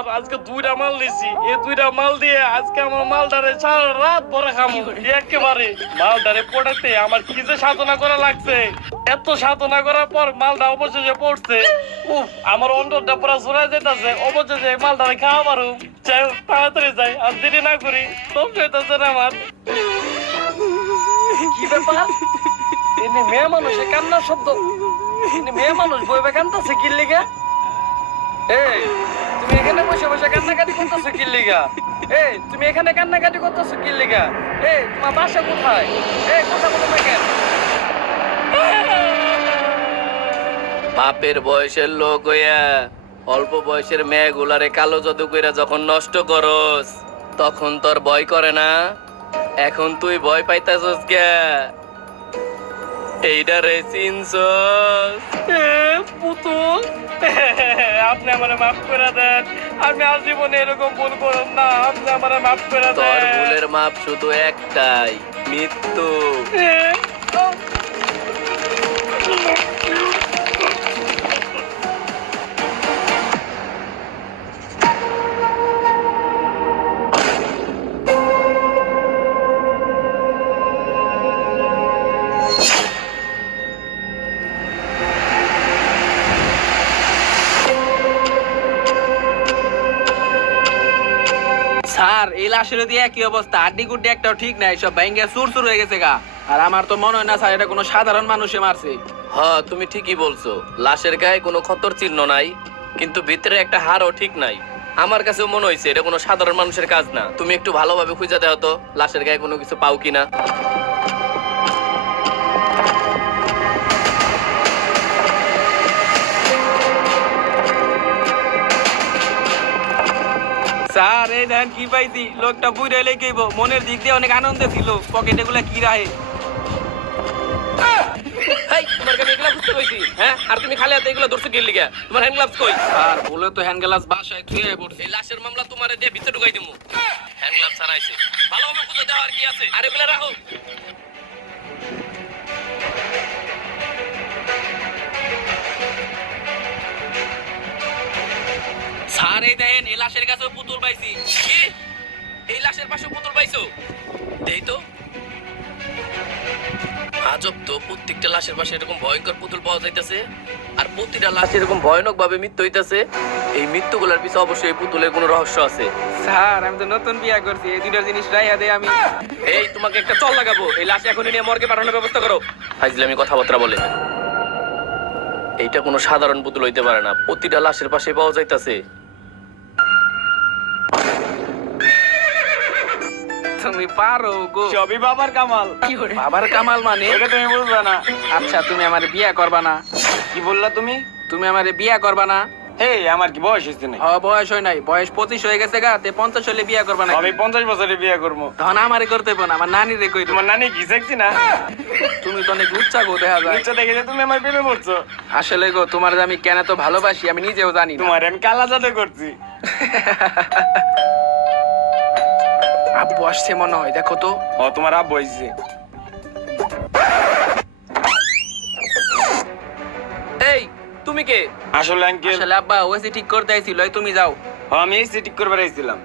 Sir আজকে 2টা মাল দিছি, এই 2টা মাল দিয়ে আজকে আমার মালটারে সারা রাত ভরে খামো একেবারে। মালটারে পড়াতে আমার কি যে সাধনা করা লাগছে, এত সাধনা করার পর মালটা অবশেষে পড়ছে। উফ, আমার অন্তরটা পুরো জোড়া যেতেছে, অবশেষে মালটারে খাওয়া পারো। যাই হোক, তাড়াতাড়ি যাই, আর দেরি না করি, সব যেতেছে না আমার। কি ব্যাপার, এনে মেয়ে মানুষের কান্নার শব্দ, মেয়ে মানুষ বইবে কান্দাছে কি লিগা? এই তুমি এখানে বসে বসে কান্নাকাটি করতেছো কি লিগা? এই তুমি এখানে কান্নাকাটি করতেছো কি লিগা? এই তোমার বাসা কোথায়? এই কথা বলো না কেন? বাপের বয়সের লোক হইয়া অল্প বয়সের মেয়েগুলারে কালো জাদু কইরা যখন নষ্ট করস তখন তোর ভয় করে না? এখন তুই ভয় পাইতাছস কে? এইটা রে চিনছস? পুতুল, আপনি আমারে মাফ করে দেন, আমি আর জীবনে এরকম ভুল করব না, আপনি আমারে মাফ করে তোর দেন। ভুলের মাপ শুধু একটাই, মৃত্যু। স্যার এই লাশের দিয়ে একই অবস্থা, আড্ডি গুড্ডি একটাও ঠিক নাই, সব ভেঙে চুরচুর হয়ে গেছে গা। আর আমার তো মনে হয় না স্যার এটা কোনো সাধারণ মানুষে মারছে। হ্যাঁ, তুমি ঠিকই বলছো, লাশের গায়ে কোনো ক্ষতর চিহ্ন নাই, কিন্তু ভিতরে একটা হাড়ও ঠিক নাই। আমার কাছেও মনে হয়েছে এটা কোনো সাধারণ মানুষের কাজ না। তুমি একটু ভালোভাবে খুঁজে দাও তো লাশের গায়ে কোনো কিছু পাও কিনা। স্যার এই ধান কি পাইছি, লোকটা বুড়ে লেগেইব, মনের দিক দিয়ে অনেক আনন্দে ছিল, পকেটে গুলা কি রাহে। হেই, তোমার কাছে এগুলা বুঝতে কইছি, হ্যাঁ? আর তুমি খালি হাতে এগুলা ধরছো কি লিগা? তোমার হ্যান্ড গ্লাভস কই? স্যার বলে তো হ্যান্ড গ্লাস বাসায় থুয়ে পড়ছে। এই লাশের মামলা তোমারে দিয়ে ভিতরে ঢুকাই দিমু। হ্যান্ড গ্লাভস ছাড়াইছে, ভালোভাবে খুঁজে দাও আর কি আছে। আরে এগুলা রাখো। স্যার এই দেখেন এই লাশের কাছে পুতুল পাইছি। কি? এই লাশের পাশে পুতুল পাইছো? দেই তো। আজব তো, প্রত্যেকটা লাশের পাশে এরকম ভয়ঙ্কর পুতুল পাওয়া যাইতেছে, আর প্রতিটা লাশ এরকম ভয়ানক ভাবে মৃত্যু হইতাছে। এই মৃত্যুগুলোর পিছনে অবশ্যই এই পুতুলের কোনো রহস্য আছে। স্যার আমি তো নতুন বিয়া করছি, এই দুইটা জিনিস রাইয়া দেই আমি। এই তোমাকে একটা চল লাগাবো, এই লাশ এখনই নিয়ে মর্গে পাঠানোর ব্যবস্থা করো। ফাইজলামি কথাবার্তা বলে। এইটা কোনো সাধারণ পুতুল হইতে পারে না, প্রতিটা লাশের পাশে পাওয়া যাইতাছে। তুমি পারো গো। সবই বাবার কামাল। বাবার কামাল মানে? এটা তুমি বুঝবে না। আচ্ছা তুমি আমার বিয়া করবা না? কি বললা তুমি? তুমি আমার বিয়া করবা না? হে, আমার কি বয়স হয়েছে নাকি? বয়স হয় নাই, বয়স 25 হয়ে গেছে গা, তে 50 হলে বিয়া করবা না? আমি 50 বছরে বিয়ে করবো। তখন আমারে করতে হইব না, আমার নানি রে কই। তোমার নানি কি দেখছি না? তুমি তো অনেক লুচ্চা গো দেখা যায়। ইচ্ছা দেখে যে তুমি আমার প্রেমে পড়ছো। আসলে গো তোমার যে আমি কেন তো ভালোবাসি আমি নিজেও জানি না। তোমার আমি কালা জাদু করছি। আব্বু আসছে মনে হয়, দেখো তো। ও, তোমার আব্বু হয়েছে। এই তুমি কে? আসলে আঙ্কেল, আসলে আব্বা ওইসি ঠিক করতে আইছিল, এই তুমি যাও। আমি এই সিটি করবার আইছিলাম।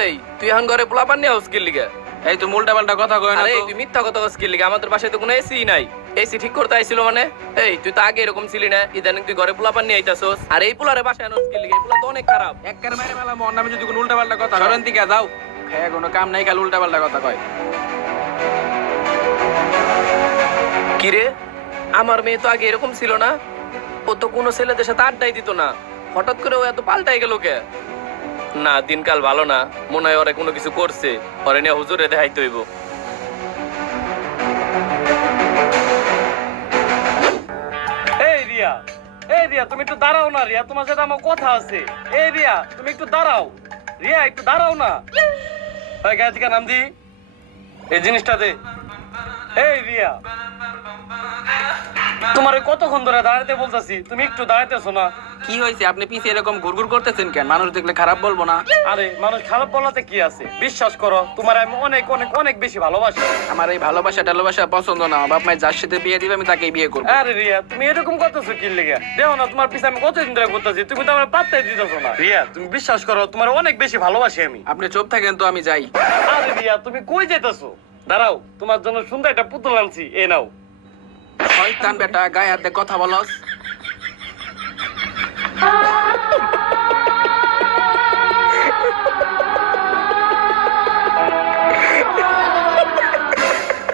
এই তুই এখন ঘরে পোলাপান নিয়ে হাউস লিগা? এই তুমি উল্টা পাল্টা কথা কয় না আরে তো। তুই মিথ্যা কথা কইছিস লিগা? আমাদের বাসায় তো কোনো এসি নাই। এসি ঠিক করতে আইছিল মানে? এই তুই তো আগে এরকম ছিলি না, ইদানিং তুই ঘরে পোলাপান নিয়ে আইতাছস। আর এই পোলারে বাসায় আনোস কি লিগা? এই পোলা তো অনেক খারাপ। একবার মাইরে মেলা মন নামে যদি কোনো উল্টা পাল্টা কথা করেন দিকে যাও। হ্যাঁ কোনো কাম নাই, খালি উল্টা পাল্টা কথা কয়। কি রে, আমার মেয়ে তো আগে এরকম ছিল না, ও তো কোনো ছেলেদের সাথে আড্ডাই দিত না, হঠাৎ করে ও এত পাল্টাই গেল কে? না, দিনকাল ভালো না, মনে হয় ওরা কোনো কিছু করছে, ওরে নিয়ে হুজুরে দেখাইতে হইব। এই রিয়া, এই রিয়া, তুমি একটু দাঁড়াও না রিয়া, তোমার সাথে আমার কথা আছে। এই রিয়া, তুমি একটু দাঁড়াও। রিয়া, একটু দাঁড়াও না। ভাই গায়ে থেকে নাম দি, এই জিনিসটা দে। এই রিয়া, তোমার কতক্ষণ ধরে দাঁড়াতে বলতেছি, তুমি একটু দাঁড়াইতেছো না। কি হয়েছে? আপনি পিছে এরকম ঘুরঘুর করতেছেন কেন? মানুষ দেখলে খারাপ বলবো না? আরে মানুষ খারাপ বলাতে কি আছে, বিশ্বাস করো তোমার আমি অনেক অনেক অনেক বেশি ভালোবাসি। আমার এই ভালোবাসা টালোবাসা পছন্দ না। আমার বাপ মায়ের যার সাথে বিয়ে দিবে আমি তাকেই বিয়ে করবো। আরে রিয়া, তুমি এরকম করতেছো কি লেগে? দেখো না তোমার পিছে আমি কতদিন ধরে করতেছি, তুমি তো আমার পাত্তাই দিতেছো না। রিয়া তুমি বিশ্বাস করো, তোমার অনেক বেশি ভালোবাসি আমি। আপনি চুপ থাকেন তো, আমি যাই। আরে রিয়া তুমি কই যেতেছো? দাঁড়াও, তোমার জন্য সুন্দর একটা পুতুল আনছি, এ নাও। শয়তান বেটা, গায়ে হাতে কথা বলস।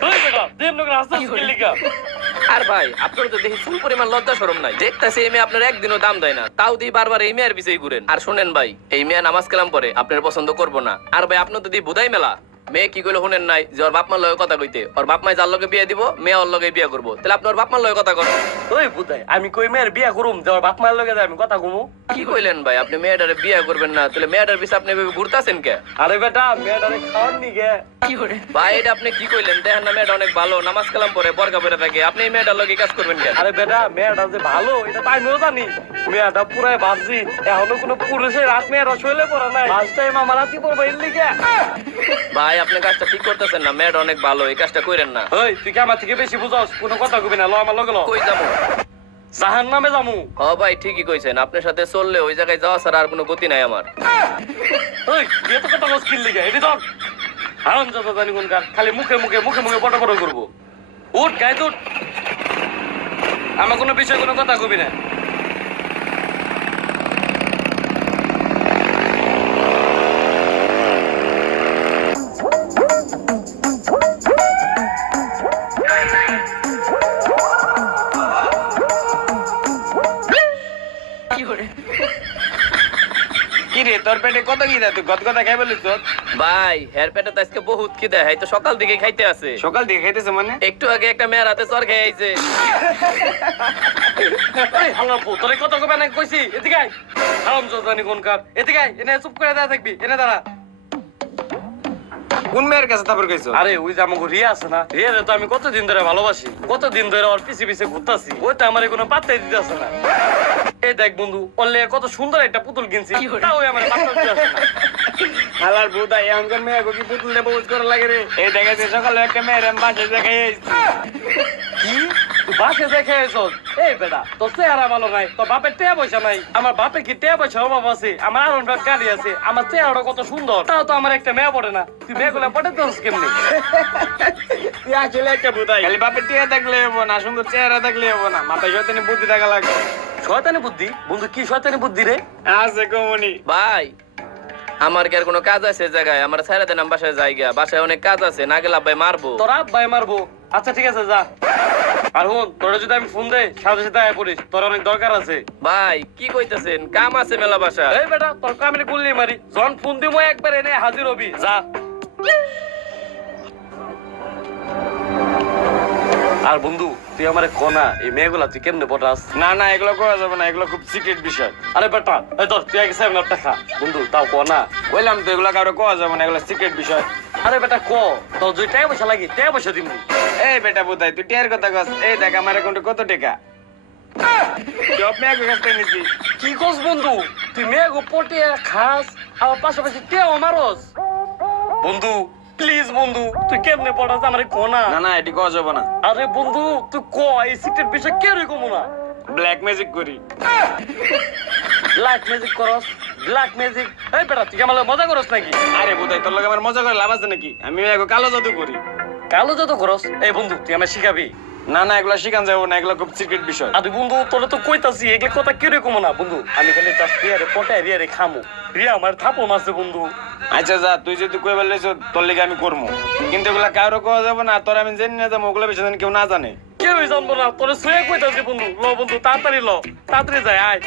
ওই বেটা, দেব নগর হাসছিস কি লেগে? আর ভাই আপনার তো দেখি ফুল পরিমাণ লজ্জা শরম নাই। দেখতেছি এই মেয়ে আপনার একদিনও দাম দেয় না, তাও দিয়ে বারবার এই মেয়ের পিছেই ঘুরেন। আর শুনেন ভাই, এই মেয়ে নামাজ কালাম পরে আপনার পছন্দ করবো না। আর ভাই আপনার তো দিয়ে বুধাই মেলা, মেয়ে কি কইলো শুনেন নাই যে ওর বাপ মার লগে কথা কইতে, ওর বাপ মাই যার লগে বিয়ে দিব মেয়ে ওর লগে বিয়ে করবো। তাহলে আপনি ওর বাপ মার লগে কথা করেন। ওই বুদাই, আমি কই মেয়ের বিয়া করুম যে ওর বাপ মায়ের লগে যাই আমি কথা কমু? কি কইলেন ভাই? আপনি মেয়েটারে বিয়ে করবেন না, তাহলে মেয়েটার পিছে আপনি এভাবে ঘুরতাছেন কে? আরে বেটা, মেয়েটারে খাওয়ার নিগে। ভাই এটা আপনি কি কইলেন? দেখেন না মেয়েটা অনেক ভালো, নামাজ কালাম পরে বরকা পরে থাকে, আপনি এই মেয়েটার লগে কাজ করবেন কেন? আরে বেটা, মেয়েটা যে ভালো এটা তো আমিও জানি। মেয়েটা পুরাই বাজি, এখনো কোনো পুরুষের রাত মেয়েরা শৈলে পড়ে নাই। ফার্স্ট টাইম আমার রাতি পড়বো এর লিগে। ভাই আপনি কাজটা ঠিক করতেছেন না, মেয়েটা অনেক ভালো, এই কাজটা কইরেন না। ওই তুই কি আমার থেকে বেশি বুঝাস? কোনো কথা কবি না, ল আমার লগে ল। কই যাবো? জাহান নামে যামু। হ ভাই ঠিকই কইছেন, আপনার সাথে চললে ওই জায়গায় যাওয়া ছাড়া আর কোনো গতি নাই আমার। ওই তুই এত কথা বস কি লিগে? এটি ধর হারাম যত জানি কোনকার, খালি মুখে মুখে মুখে মুখে পট পট করবো। উঠ গায়ে উঠ, আমার কোনো বিষয়ে কোনো কথা কবি না। কি রে, তোর পেটে কত কি দেয়? তুই গদগদা খাই বলিস তোর? ভাই হের পেটে তো আজকে বহুত খিদে, হ্যাঁ তো সকাল থেকে খাইতে আছে। সকাল থেকে খাইতেছে মানে? একটু আগে একটা মেয়ের হাতে চর খেয়ে আইছে। এই হালার পো, তোরে কত কবে না কইছি? এদিকে আয়। হারাম যত জানি কোনকার, এদিকে আয়। এনে চুপ করে দাঁড়া থাকবি, এনে দাঁড়া। কোন মেয়ের কাছে তারপর কইছো? আরে ওই যে আমাকে রিয়া আছে না, রিয়া তো আমি কতদিন ধরে ভালোবাসি, কতদিন ধরে ওর পিছে পিছে ঘুরতাছি, ওই তো আমার কোনো পাত্তাই দিতেছে না। এই দেখ বন্ধু, ওর লেগে কত সুন্দর একটা পুতুল কিনছি, তাও আমার পাত্তা দিতেছে না। হালার বুদা, এমনকার মেয়ে কি পুতুল দিয়ে বউজ করা লাগে রে? এই দেখেছে সকালে একটা মেয়ের আমি বাসে দেখাই কি তুই বাসে দেখে এসস? এই বেটা, তোর চেহারা ভালো নাই, তোর বাপের টেয়া পয়সা নাই। আমার বাপের কি টেয়া পয়সা অভাব আছে? আমার আরন গাড়ি আছে, আমার চেহারাটা কত সুন্দর, তাও তো আমার একটা মেয়ে পড়ে না। তুই মেয়েগুলো পটাইতেছিস কেমনি? তুই আসলে একটা বুদাই। খালি বাপের টিয়া থাকলে হবো না, সুন্দর চেহারা থাকলে হবো না, মাথায় শয়তানি বুদ্ধি থাকা লাগে। শয়তানি বুদ্ধি? বন্ধু কি শয়তানি বুদ্ধি রে? আছে কমনি। ভাই আমার কি আর কোনো কাজ আছে এই জায়গায়? আমার ছেড়ে দেন, আমি বাসায় যাই গিয়া, বাসায় অনেক কাজ আছে, না গেলে আব্বাই মারবো। তোরা ভাই মারবো? আচ্ছা ঠিক আছে, যা। আর হুন, তোরা যদি আমি ফোন দেই সাথে সাথে আয় পড়িস, তোর অনেক দরকার আছে। ভাই কি কইতেছেন? কাম আছে মেলা বাসা। এই বেটা, তোর কামিনে গুল্লি মারি, যখন ফোন দিব একবার এনে হাজির হবি, যা। আর বন্ধু তুই আমার কোনা, এই মেয়েগুলা তুই কেমনে পটাস? না না, এগুলো করা যাবে না, এগুলো খুব সিক্রেট বিষয়। আরে বেটা, এই ধর তুই আগে 7 টাকা বন্ধু, তাও কোনা। বললাম তো এগুলো কারো কোয়া যাবে না, এগুলো সিক্রেট বিষয়। আরে বেটা ক, তোর যদি টাকা পয়সা লাগে টাকা পয়সা দিব। এই বেটা বুদাই, তুই টিয়ার কথা কস। এই দেখ আমার অ্যাকাউন্টে কত টাকা। জব মেয়ে কাছ থেকে নিছি। কি কস বন্ধু? তুই মেয়েগো পটিয়া খাস, আবার পাশাপাশি টেও মারস? বন্ধু প্লিজ বন্ধু, তুই কেমনে পটাস আমার কোনা? না না, এটি কোয়া যাবে না। আরে বন্ধু তুই ক, এই সিটের বিষয় কে রে কমু না? ব্ল্যাক ম্যাজিক করি। ব্ল্যাক ম্যাজিক করস? Black magic? এই বেটা তুই কি আমার লগে মজা করস নাকি? আরে বুদাই, তোর লগে আমার মজা করে লাভ আছে নাকি? আমি এগো কালো জাদু করি। কালো যত করস? এই বন্ধু তুই আমার শিখাবি? না না, এগুলো শিখান যাবো না, এগুলো খুব সিক্রেট বিষয়। আরে বন্ধু তোরে তো কইতাছি এগুলো কথা কে রে কমু না বন্ধু, আমি খালি জাস্ট রিয়ারে পটায় রিয়ারে খামু, রিয়া আমার থাপো মারছে বন্ধু। আচ্ছা যা, তুই যদি কই বললিস তোর লিগে আমি করবো, কিন্তু এগুলা কারো কোয়া যাবে না। তোর আমি জেনে না যাবো, ওগুলো বেশি কেউ না জানে। কেউই জানবো না, তোরে শুয়ে কইতাছি বন্ধু। ল বন্ধু তাড়াতাড়ি ল, তাড়াতাড়ি যাই আয়।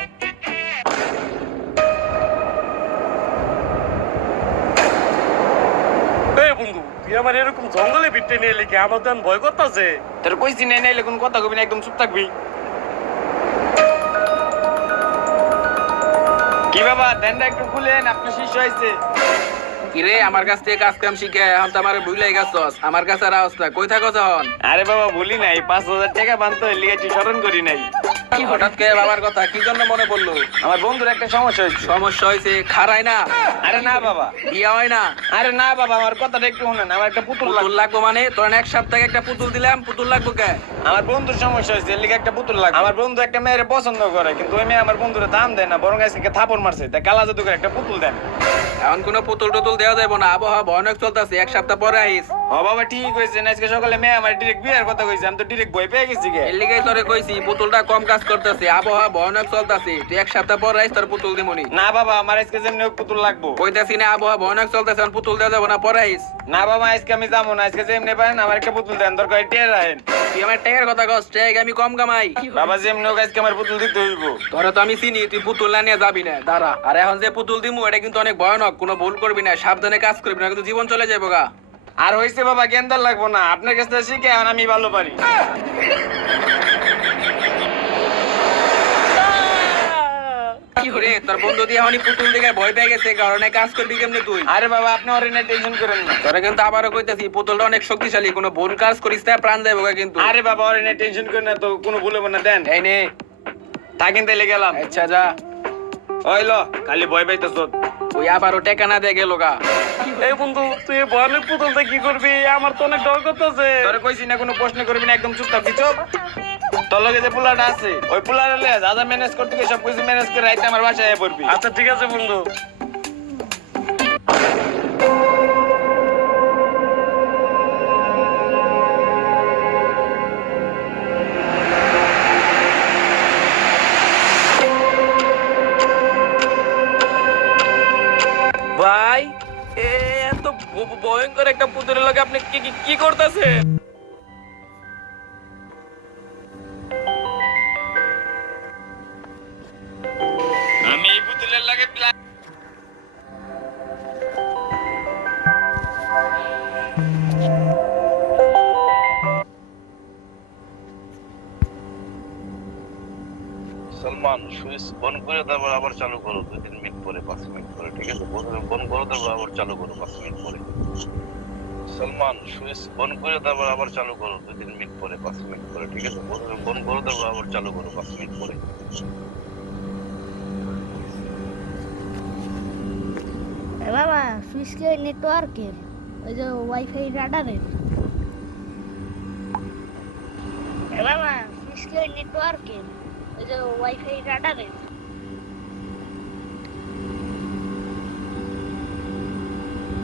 এই বন্ধু তুই আমার এরকম জঙ্গলে বিটে নিয়ে লিখে আমার দেন ভয় করতেছে। তোর কইছি নাই নাইলে কোন কথা কবি না, একদম চুপ থাকবি। কি বাবা, ধ্যানটা একটু খুলেন, আপনার শিষ্য হয়েছে। কিরে আমার কাছ থেকে কাজ কাম শিখে এখন তো আমার ভুলে গেছস, আমার কাছে আর অবস্থা কই থাকস এখন? আরে বাবা ভুলি নাই, 5,000 টাকা বানতে হইলে একটু স্মরণ করি নাই। হঠাৎ করে বাবার কথা কি জন্য মনে পড়লো? আমার বন্ধুর একটা সমস্যা হয়েছে। সমস্যা হয়েছে? খারাই না? আরে না বাবা, বিয়া হয় না? আরে না বাবা, আমার কথাটা একটু শুনেন। আমার একটা পুতুল পুতুল লাগবো মানে? তোর এক সপ্তাহে একটা পুতুল দিলাম, পুতুল লাগবো কে? আমার বন্ধুর সমস্যা হয়েছে, এর লিগে একটা পুতুল লাগবে। আমার বন্ধু একটা মেয়ের পছন্দ করে, কিন্তু ওই মেয়ে আমার বন্ধুরে দাম দেয় না, বরং আজকে থাপড় মারছে। তাই কালা জাদু করে একটা পুতুল দেন। এখন কোনো পুতুল টুতুল দেওয়া যাবো না, আবহাওয়া ভয়ানক চলতেছে, এক সপ্তাহ পরে আইস। ও বাবা ঠিক হয়েছে, আজকে সকালে মেয়ে আমার ডিরেক্ট বিয়ের কথা কইছে, আমি তো ডিরেক্ট ভয় পেয়ে গেছি গে। এর লিগেই তোরে কইছি পুতুলটা কম কাজ করতেছে, আবহাওয়া ভয়ানক চলতেছে, তুই এক সপ্তাহ পরে আইস, তোর পুতুল দিমুনি। না বাবা, আমার আজকে যেমনি হোক পুতুল লাগবো। কইতাছি না আবহাওয়া ভয়ানক চলতেছে, এখন পুতুল দেওয়া যাবো না, পরে আইস। না বাবা, আজকে আমি যাবো না, আজকে যেমনি পারেন আমার একটা পুতুল দেন, দরকার টের রাখেন। তুই আমার ট্যাগের কথা কস, ট্যাগ আমি কম কামাই। বাবা যেমনি হোক আজকে আমার পুতুল দিতে হইব। তোরা তো আমি চিনি, তুই পুতুল না নিয়ে যাবি না, দাঁড়া। আর এখন যে পুতুল দিমু এটা কিন্তু অনেক ভয়ানক, কোনো ভুল করবি না, সাবধানে কাজ করবি না, কিন্তু জীবন চলে যাবো গা। আর হইছে বাবা, জ্ঞানদার লাগবো না, আপনার কাছ থেকে শিখে এখন আমি ভালো পারি। কি করে তোর বন্ধু দিয়ে এখনই পুতুল দিকে ভয় পেয়ে গেছে, কারণে কাজ করবি কেমনে তুই? আরে বাবা, আপনি ওর নিয়ে টেনশন করেন না। তোরা কিন্তু আবারও কইতাছি পুতুলটা অনেক শক্তিশালী, কোনো ভুল কাজ করিস না প্রাণ যাইবো গা কিন্তু। আরে বাবা, ওর নিয়ে টেনশন করেন না তো, কোনো ভুল হবে না, দেন। এই নে। থাকেন তাইলে গেলাম। আচ্ছা যা। ওইল খালি ভয় পাইতেছ। ওই আবারও টেকা না দিয়ে গেল গা। এই বন্ধু, তুই ভয়ানক পুতুলটা কি করবি? আমার তো অনেক ডর করতেছে। তোরে কইছি না কোনো প্রশ্ন করবি না, একদম চুপ থাকবি, চুপ। তোর লগে যে পোলাটা আছে, ওই পোলারে লয়ে যা যা ম্যানেজ করতে গিয়ে সব কিছু ম্যানেজ করে রাইতে আমার বাসায় আয়া পড়বি। আচ্ছা ঠিক আছে বন্ধু। ভাই এত ভয়ঙ্কর একটা পুতুলের লগে আপনি কি কি করতেছেন? আমি এই পুতুলের লাগে সলমান সুইচ বন্ধ করে তারপর আবার চালু করো 2-3 মিনিট পরে 5 মিনিট পরে, ঠিক আছে? বন্ধ করো তারপর আবার চালু করো 5 মিনিট পরে। সলমান সুইচ বন্ধ করে তারপর আবার চালু করো 2-3 মিনিট পরে 5 মিনিট পরে, ঠিক আছে? বন্ধ করো তারপর আবার চালু করো 5 মিনিট পরে। এ বাবা, সুইচ কি ওই নেটওয়ার্কের, ওই যে ওয়াইফাই রাডারের? এ বাবা, সুইচ কি ওই নেটওয়ার্কের, ওই যে ওয়াইফাই রাডারের?